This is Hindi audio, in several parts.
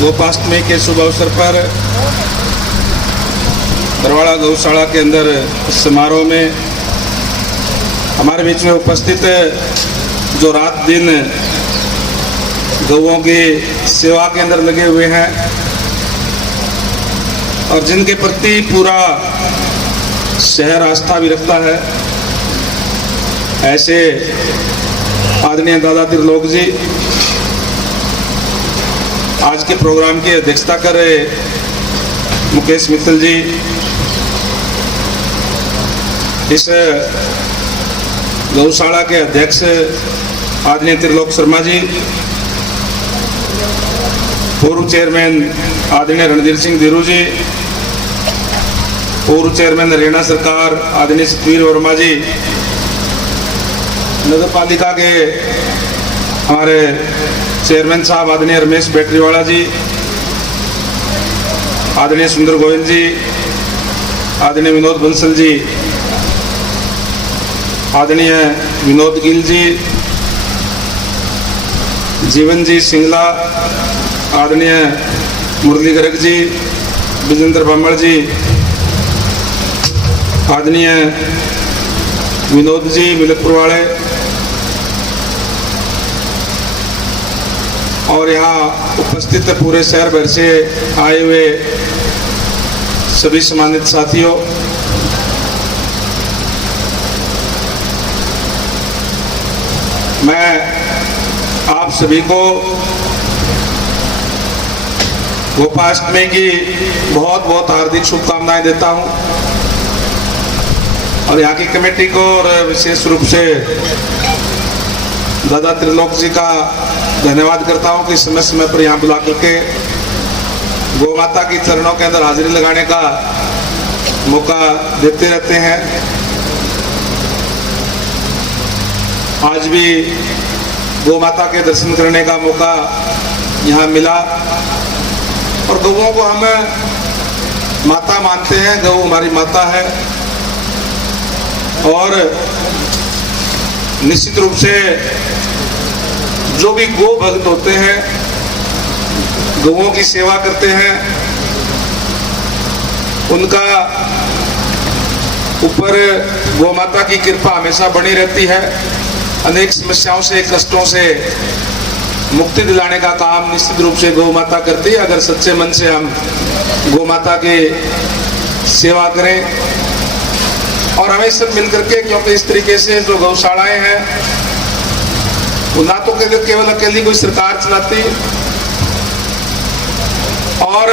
गोपाष्टमी के शुभ अवसर पर बरवाड़ा गौशाला के अंदर इस समारोह में हमारे बीच में उपस्थित जो रात दिन गौओं की सेवा के अंदर लगे हुए हैं और जिनके प्रति पूरा शहर आस्था भी रखता है, ऐसे आदरणीय दादा त्रिलोक जी आज के प्रोग्राम की अध्यक्षता कर रहे मुकेश मित्तल जी, इस गौशाला के अध्यक्ष आदरणीय त्रिलोक शर्मा जी, पूर्व चेयरमैन आदरणीय रणधीर सिंह धीरू जी, पूर्व चेयरमैन हरियाणा सरकार आदरणीय सतवीर वर्मा जी, नगर पालिका के हमारे चेयरमैन साहब आदरणीय रमेश बैटरीवाला जी, आदरणीय सुंदर गोयल जी, आदरणीय विनोद बंसल जी, आदरणीय विनोद गिल जी, जीवन जी सिंगला, आदरणीय मुरली गर्ग जी, विजेंद्र बामड़ जी, आदरणीय विनोद जी मिलकपुर वाले, और यहाँ उपस्थित पूरे शहर भर से आए हुए सभी सम्मानित साथियों, मैं आप सभी को गोपाष्टमी की बहुत बहुत हार्दिक शुभकामनाएं देता हूं और यहाँ की कमेटी को और विशेष रूप से दादा त्रिलोक जी का धन्यवाद करता हूं कि समय समय पर यहाँ बुला करके गौ माता की चरणों के अंदर हाजिरी लगाने का मौका देते रहते हैं। आज भी गौ माता के दर्शन करने का मौका यहाँ मिला और गौओं को हम माता मानते हैं, गौ हमारी माता है और निश्चित रूप से जो भी गो भक्त होते हैं, गौओं की सेवा करते हैं, उनका ऊपर गौ माता की कृपा हमेशा बनी रहती है। अनेक समस्याओं से, कष्टों से मुक्ति दिलाने का काम निश्चित रूप से गौ माता करती है अगर सच्चे मन से हम गौ माता की सेवा करें। और हमें सब मिलकर के, क्योंकि इस तरीके से जो गौशालाएं हैं वो ना तो केवल अकेली कोई सरकार चलाती और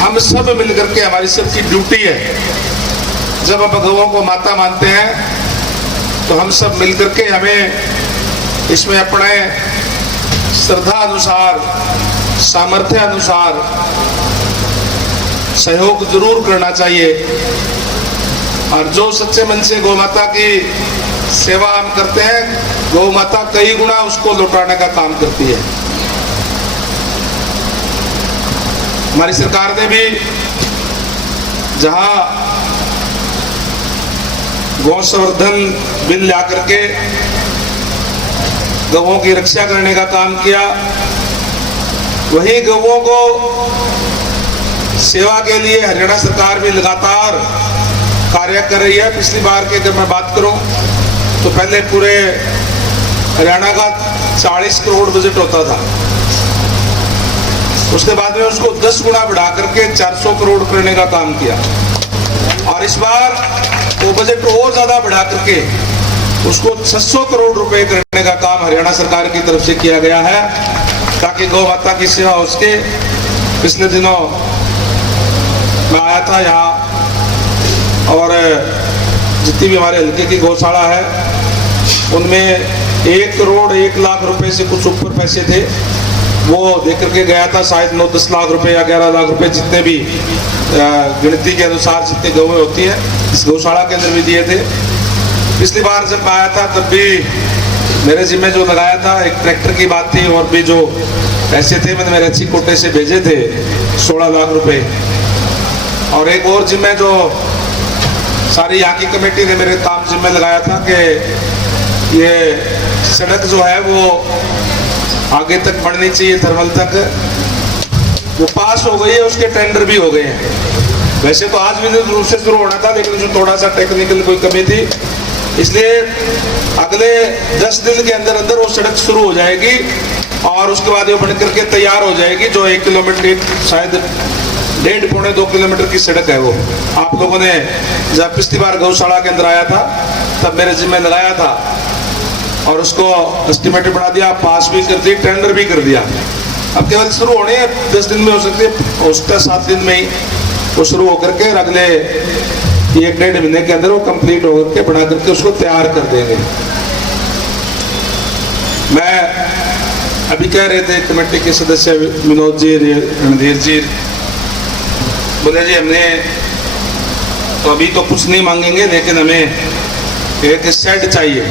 हम सब मिलकर के, हमारी सबकी ड्यूटी है, जब हम गौओं को माता मानते हैं तो हम सब मिलकर के हमें इसमें अपने श्रद्धा अनुसार, सामर्थ्य अनुसार सहयोग जरूर करना चाहिए। और जो सच्चे मन से गौ माता की सेवा हम करते हैं, गौ माता कई गुना उसको लौटाने का काम करती है। हमारी सरकार ने भी जहां गौ संवर्धन बिल ला करके गौओं की रक्षा करने का काम किया, वहीं गौओं को सेवा के लिए हरियाणा सरकार भी लगातार कार्य कर रही है। पिछली बार की अगर मैं बात करूं तो पहले पूरे हरियाणा का 40 करोड़ बजट होता था, उसके बाद में उसको 10 गुना बढ़ा करके 400 करोड़ करने का काम किया और इस बार वो बजट और ज्यादा बढ़ा करके उसको 600 करोड़ रुपए करने का काम हरियाणा सरकार की तरफ से किया गया है ताकि गौ माता की सेवा हो सके। पिछले दिनों मैं आया था यहाँ और जितनी भी हमारे हल्के की गौशाला है उनमें 1 करोड़ 1 लाख रुपए से कुछ ऊपर पैसे थे, वो दे करके गया था। शायद 9-10 लाख रुपए या 11 लाख रुपए जितने भी गिनती के अनुसार जितनी गौएं होती है इस गौशाला के अंदर भी दिए थे। पिछली बार जब मैं आया था तब भी मेरे जिम्मे जो लगाया था एक ट्रैक्टर की बात थी और भी जो पैसे थे मैंने मेरे अच्छी कोटे से भेजे थे 16 लाख रुपए। और एक और जिम्मे जो सारी यहाँ की कमेटी ने मेरे काम जिम्मे लगाया था कि ये सड़क जो है वो आगे तक बढ़नी चाहिए, थर्मल तक वो पास हो गई है, उसके टेंडर भी हो गए हैं। वैसे तो आज भी रूप से शुरू होना था, लेकिन उसमें थोड़ा सा टेक्निकल कोई कमी थी, इसलिए अगले 10 दिन के अंदर अंदर वो सड़क शुरू हो जाएगी और उसके बाद वो बन करके तैयार हो जाएगी। जो 1 किलोमीटर शायद 1.5-2 किलोमीटर की सड़क है वो। आप लोगों ने जब पिछली बार गौशाला के अंदर आया था तब मेरे जिम्मे लगाया था और उसको एस्टिमेट बना दिया, पास भी कर दी, टेंडर भी कर दिया। अब केवल शुरू होने 10 दिन में हो सकती है, हो सकता है 7 दिन में ही वो शुरू होकर के अगले 1-1.5 महीने के अंदर वो कंप्लीट होकर के बना करके उसको तैयार कर देंगे। मैं अभी कह रहे थे कमेटी के सदस्य विनोद जी, रणधीर जी, बोले जी हमने तो अभी तो कुछ नहीं मांगेंगे, लेकिन हमें एक शेड चाहिए।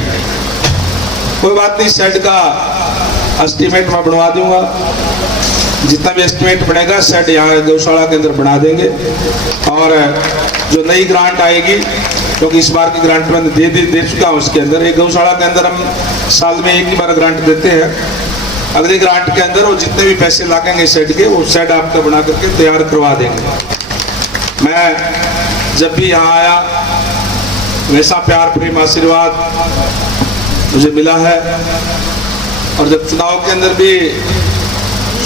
कोई बात नहीं, शेड का एस्टीमेट मैं बनवा दूंगा, जितना भी एस्टीमेट बनेगा शेड यहाँ गौशाला के अंदर बना देंगे। और जो नई ग्रांट आएगी, क्योंकि इस बार की ग्रांट मैंने दे चुका हूँ, उसके अंदर एक गौशाला के अंदर हम साल में एक ही बार ग्रांट देते हैं। अगली ग्रांट के अंदर वो जितने भी पैसे लागेंगे शेड के, वो शेड आपका बना करके तैयार करवा देंगे। मैं जब भी यहाँ आया हमेशा प्यार प्रेम आशीर्वाद मुझे मिला है, और जब चुनाव के अंदर भी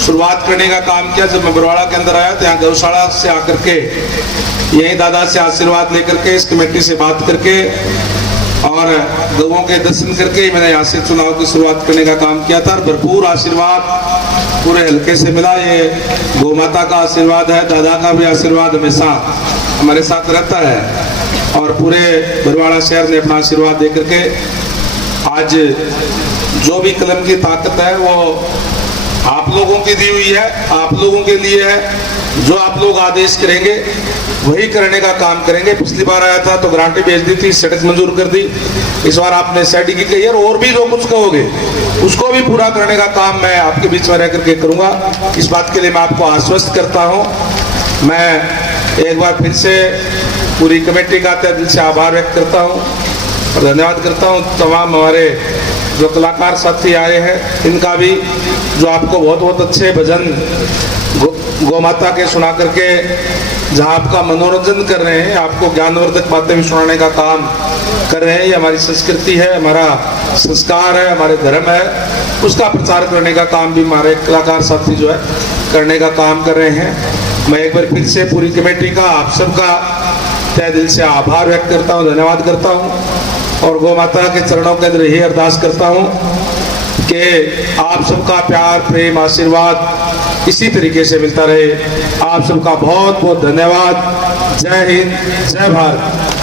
शुरुआत करने का काम किया, जब मैं बरवाड़ा के अंदर आया तो यहाँ गौशाला से आकर के यही दादा से आशीर्वाद लेकर के, इस कमेटी से बात करके और गौओं के दर्शन करके मैंने यहाँ से चुनाव की शुरुआत करने का काम किया था। भरपूर आशीर्वाद पूरे हल्के से मिला। ये गौ माता का आशीर्वाद है, दादा का भी आशीर्वाद हमेशा हमारे साथ रहता है, और पूरे बरवाड़ा शहर ने अपना आशीर्वाद दे करके आज जो भी कलम की ताकत है वो आप लोगों की दी हुई है, आप लोगों के लिए है। जो आप लोग आदेश करेंगे वही करने का काम करेंगे। पिछली बार आया था तो ग्रांटें भेज दी थी, सड़क मंजूर कर दी, इस बार आपने शेड की कही है, और भी जो कुछ कहोगे उसको भी पूरा करने का काम मैं आपके बीच में रह करके करूंगा। इस बात के लिए मैं आपको आश्वस्त करता हूं। मैं एक बार फिर से पूरी कमेटी का तहे दिल से आभार व्यक्त करता हूँ और धन्यवाद करता हूँ तमाम हमारे जो कलाकार साथी आए हैं, इनका भी, जो आपको बहुत बहुत अच्छे भजन गौ माता के सुना करके जहाँ आपका मनोरंजन कर रहे हैं, आपको ज्ञानवर्धक बातें भी सुनाने का काम कर रहे हैं। ये हमारी संस्कृति है, हमारा संस्कार है, हमारे धर्म है, उसका प्रचार करने का काम भी हमारे कलाकार साथी जो है करने का काम कर रहे हैं। मैं एक बार फिर से पूरी कमेटी का, आप सबका तहे दिल से आभार व्यक्त करता हूँ, धन्यवाद करता हूँ और गौ माता के चरणों के अंदर यही अरदास करता हूँ कि आप सबका प्यार प्रेम आशीर्वाद इसी तरीके से मिलता रहे। आप सबका बहुत बहुत धन्यवाद। जय हिंद, जय भारत।